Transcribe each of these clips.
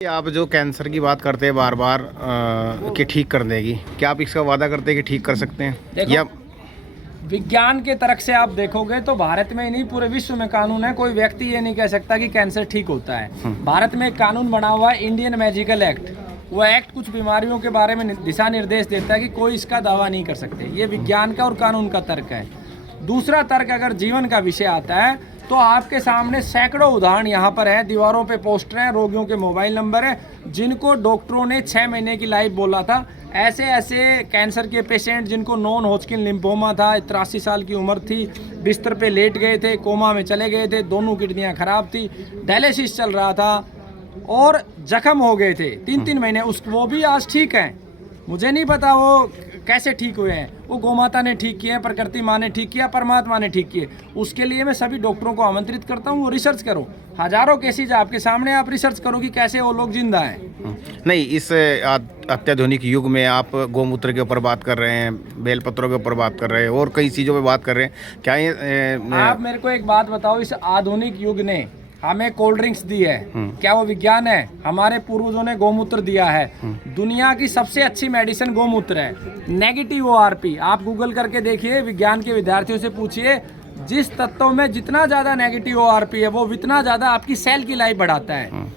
आप जो कैंसर की बात करते हैं बार बार कि ठीक कर देगी, क्या आप इसका वादा करते हैं कि ठीक कर सकते हैं? या विज्ञान के तरफ से आप देखोगे तो भारत में ही नहीं पूरे विश्व में कानून है। कोई व्यक्ति ये नहीं कह सकता कि कैंसर ठीक होता है। भारत में एक कानून बना हुआ है, इंडियन मेडिकल एक्ट। वो एक्ट कुछ बीमारियों के बारे में दिशा निर्देश देता है कि कोई इसका दावा नहीं कर सकते। ये विज्ञान का और कानून का तर्क है। दूसरा तर्क अगर जीवन का विषय आता है तो आपके सामने सैकड़ों उदाहरण यहाँ पर है, दीवारों पे पोस्टर हैं, रोगियों के मोबाइल नंबर है, जिनको डॉक्टरों ने 6 महीने की लाइफ बोला था। ऐसे ऐसे कैंसर के पेशेंट जिनको नॉन हॉजकिन लिम्फोमा था, 83 साल की उम्र थी, बिस्तर पे लेट गए थे, कोमा में चले गए थे, दोनों किडनियाँ खराब थी, डायलिसिस चल रहा था और जख्म हो गए थे 3-3 महीने। वो भी आज ठीक हैं। मुझे नहीं पता वो कैसे ठीक हुए हैं। वो गोमाता ने ठीक किए हैं, प्रकृति माँ ने ठीक किया, परमात्मा ने ठीक किए। उसके लिए मैं सभी डॉक्टरों को आमंत्रित करता हूँ, वो रिसर्च करो। हजारों केसेज आपके सामने, आप रिसर्च करो कि कैसे वो लोग जिंदा हैं। नहीं, इस अत्याधुनिक युग में आप गोमूत्र के ऊपर बात कर रहे हैं, बेलपत्रों के ऊपर बात कर रहे हैं और कई चीज़ों पे बात कर रहे हैं। क्या ये आप मेरे को एक बात बताओ, इस आधुनिक युग ने हमें कोल्ड ड्रिंक्स दी है, क्या वो विज्ञान है? हमारे पूर्वजों ने गोमूत्र दिया है। दुनिया की सबसे अच्छी मेडिसिन गोमूत्र है। नेगेटिव ORP आप गूगल करके देखिए, विज्ञान के विद्यार्थियों से पूछिए, जिस तत्वों में जितना ज़्यादा नेगेटिव ORP है वो उतना ज़्यादा आपकी सेल की लाइफ बढ़ाता है।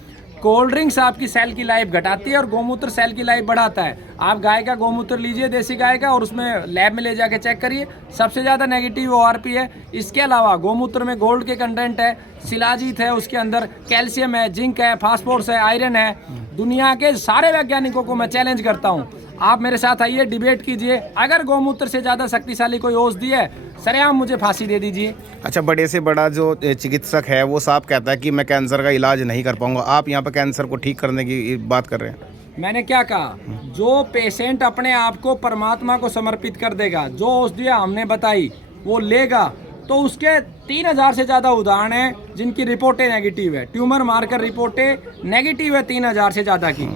कोल्ड ड्रिंक्स आपकी सेल की लाइफ घटाती है और गोमूत्र सेल की लाइफ बढ़ाता है। आप गाय का गोमूत्र लीजिए, देसी गाय का, और उसमें लैब में ले जाके चेक करिए, सबसे ज़्यादा नेगेटिव ORP है। इसके अलावा गोमूत्र में गोल्ड के कंटेंट है, शिलाजीत है, उसके अंदर कैल्शियम है, जिंक है, फास्फोरस है, आयरन है। दुनिया के सारे वैज्ञानिकों को मैं चैलेंज करता हूँ, आप मेरे साथ आइए, डिबेट कीजिए। अगर गोमूत्र से ज़्यादा शक्तिशाली कोई औषधि है, सरेआम मुझे फांसी दे दीजिए। अच्छा, बड़े से बड़ा जो चिकित्सक है वो साफ कहता है कि मैं कैंसर का इलाज नहीं कर पाऊंगा। आप यहाँ पर कैंसर को ठीक करने की बात कर रहे हैं। मैंने क्या कहा? जो पेशेंट अपने आप को परमात्मा को समर्पित कर देगा, जो औषधियाँ हमने बताई वो लेगा, तो उसके 3000 से ज़्यादा उदाहरण हैं जिनकी रिपोर्टें नेगेटिव है। ट्यूमर मार्कर रिपोर्टें नेगेटिव है 3000 से ज़्यादा की।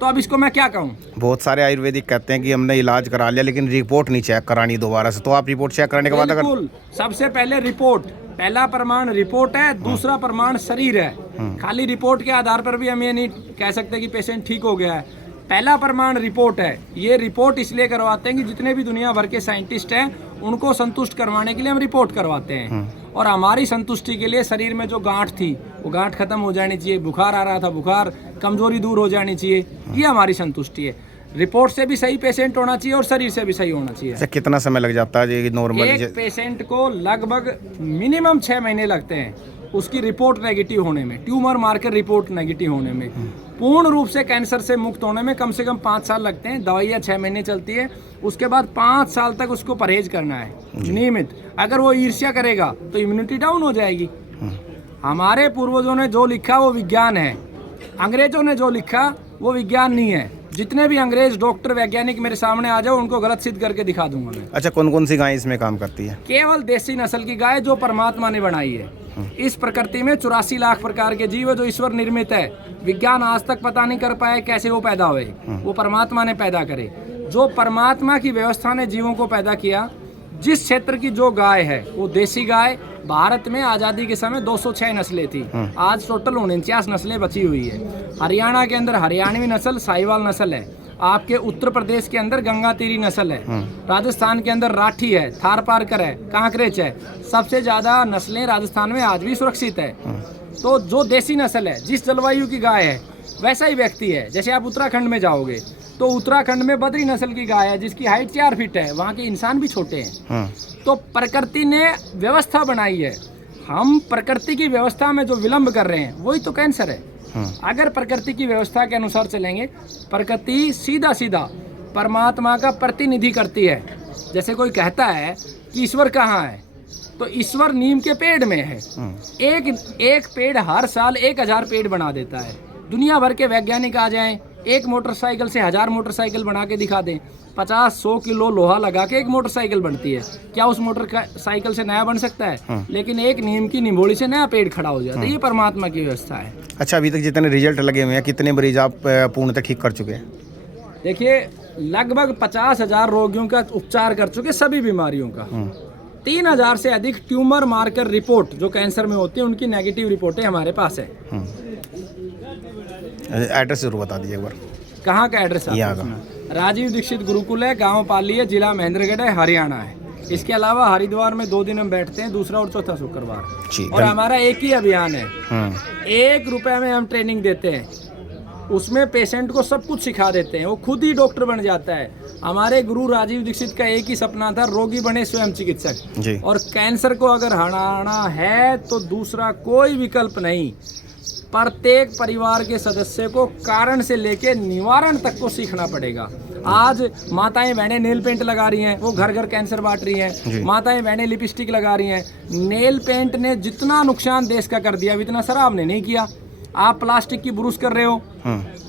तो अब इसको मैं क्या कहूँ? बहुत सारे आयुर्वेदिक कहते हैं कि हमने इलाज करा लिया लेकिन रिपोर्ट नहीं चेक करानी दोबारा से। तो आप रिपोर्ट चेक कराने के बाद अगर बिल्कुल, सबसे पहले रिपोर्ट, पहला प्रमाण रिपोर्ट है, दूसरा प्रमाण शरीर है। खाली रिपोर्ट के आधार पर भी हम ये नहीं कह सकते कि पेशेंट ठीक हो गया है। पहला प्रमाण रिपोर्ट है। ये रिपोर्ट इसलिए करवाते हैं कि जितने भी दुनिया भर के साइंटिस्ट हैं उनको संतुष्ट करवाने के लिए हम रिपोर्ट करवाते हैं। और हमारी संतुष्टि के लिए शरीर में जो गांठ थी वो गांठ खत्म हो जानी चाहिए, बुखार आ रहा था बुखार, कमजोरी दूर हो जानी चाहिए, ये हमारी संतुष्टि है। रिपोर्ट से भी सही पेशेंट होना चाहिए और शरीर से भी सही होना चाहिए। कितना समय लग जाता है ये नॉर्मल? एक पेशेंट को लगभग मिनिमम 6 महीने लगते हैं उसकी रिपोर्ट नेगेटिव होने में, ट्यूमर मार्कर रिपोर्ट नेगेटिव होने में। पूर्ण रूप से कैंसर से मुक्त होने में कम से कम 5 साल लगते हैं। दवाइयाँ 6 महीने चलती है, उसके बाद 5 साल तक उसको परहेज करना है नियमित। अगर वो ईर्ष्या करेगा तो इम्यूनिटी डाउन हो जाएगी। हमारे पूर्वजों ने जो लिखा वो विज्ञान है, अंग्रेजों ने जो लिखा वो विज्ञान नहीं है। जितने भी अंग्रेज डॉक्टर वैज्ञानिक मेरे सामने आ जाओ, उनको गलत सिद्ध करके दिखा दूंगा मैं। अच्छा, कौन कौन सी गाय इसमें काम करती है? केवल देसी नस्ल की गाय जो परमात्मा ने बनाई है। इस प्रकृति में 84 लाख प्रकार के जीव जो ईश्वर निर्मित है। विज्ञान आज तक पता नहीं कर पाए कैसे वो पैदा हुए, वो परमात्मा ने पैदा करे। जो परमात्मा की व्यवस्था ने जीवों को पैदा किया, जिस क्षेत्र की जो गाय है वो देसी गाय। भारत में आज़ादी के समय 206 नस्लें थी, आज टोटल 49 नस्लें बची हुई है। हरियाणा के अंदर हरियाणवी नस्ल साहिवाल नस्ल है, आपके उत्तर प्रदेश के अंदर गंगातीरी नस्ल है, राजस्थान के अंदर राठी है, थारपारकर है, कांकरेच है। सबसे ज़्यादा नस्लें राजस्थान में आज भी सुरक्षित है। तो जो देसी नस्ल है, जिस जलवायु की गाय है वैसा ही व्यक्ति है। जैसे आप उत्तराखंड में जाओगे तो उत्तराखंड में बद्री नस्ल की गाय है जिसकी हाइट 4 फीट है, वहाँ के इंसान भी छोटे हैं। तो प्रकृति ने व्यवस्था बनाई है। हम प्रकृति की व्यवस्था में जो विलम्ब कर रहे हैं वही तो कैंसर है। अगर प्रकृति की व्यवस्था के अनुसार चलेंगे, प्रकृति सीधा सीधा परमात्मा का प्रतिनिधि करती है। जैसे कोई कहता है कि ईश्वर कहाँ है, तो ईश्वर नीम के पेड़ में है। एक पेड़ हर साल 1000 पेड़ बना देता है। दुनिया भर के वैज्ञानिक आ जाएं, एक मोटरसाइकिल से 1000 मोटरसाइकिल बना के दिखा दें। 50-100 किलो लोहा लगा के एक मोटरसाइकिल बनती है। क्या उस मोटरसाइकिल से नया बन सकता है? लेकिन एक नीम की निम्बोली से नया पेड़ खड़ा हो जाता है। ये परमात्मा की व्यवस्था है। अच्छा, अभी तक जितने रिजल्ट लगे हुए हैं, कितने मरीज आप पूर्णतः ठीक कर चुके हैं? देखिए, लगभग 50,000 रोगियों का उपचार कर चुके, सभी बीमारियों का। 3000 से अधिक ट्यूमर मार्कर रिपोर्ट जो कैंसर में होती है उनकी नेगेटिव रिपोर्टें हमारे पास है। एड्रेस जरूर बता दीजिए एक बार। कहाँ का एड्रेस है? यहाँ का। राजीव दीक्षित गुरुकुल है, गांव पाली है, जिला महेंद्रगढ़ है, हरियाणा है। इसके अलावा हरिद्वार में 2 दिन हम बैठते हैं, दूसरा और चौथा शुक्रवार। जी, और हमारा एक ही अभियान है, हम्म। 1 रुपए में हम ट्रेनिंग देते हैं, उसमें पेशेंट को सब कुछ सिखा देते हैं, वो खुद ही डॉक्टर बन जाता है। हमारे गुरु राजीव दीक्षित का एक ही सपना था, रोगी बने स्वयं चिकित्सक। जी। और कैंसर को अगर हटाना है तो दूसरा कोई विकल्प नहीं, प्रत्येक परिवार के सदस्य को कारण से लेके निवारण तक को सीखना पड़ेगा। आज माताएं बहनें नेल पेंट लगा रही हैं, वो घर घर कैंसर बांट रही हैं। माताएं बहनें लिपस्टिक लगा रही हैं। नेल पेंट ने जितना नुकसान देश का कर दिया इतना शराब ने नहीं किया। आप प्लास्टिक की ब्रूश कर रहे हो।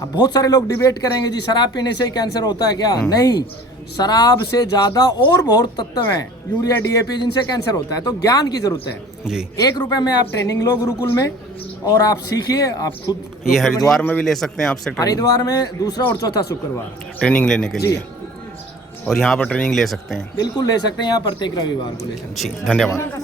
अब बहुत सारे लोग डिबेट करेंगे जी शराब पीने से कैंसर होता है क्या? नहीं, शराब से ज्यादा और बहुत तत्व हैं, यूरिया DAP, जिनसे कैंसर होता है। तो ज्ञान की जरूरत है जी। 1 रुपए में आप ट्रेनिंग लो गुरुकुल में और आप सीखिए, आप खुद। ये हरिद्वार में भी ले सकते हैं आपसे? हरिद्वार में दूसरा और चौथा शुक्रवार ट्रेनिंग लेने के लिए, और यहाँ पर ट्रेनिंग ले सकते हैं? बिल्कुल ले सकते हैं, यहाँ प्रत्येक रविवार को ले सकते हैं। जी, धन्यवाद।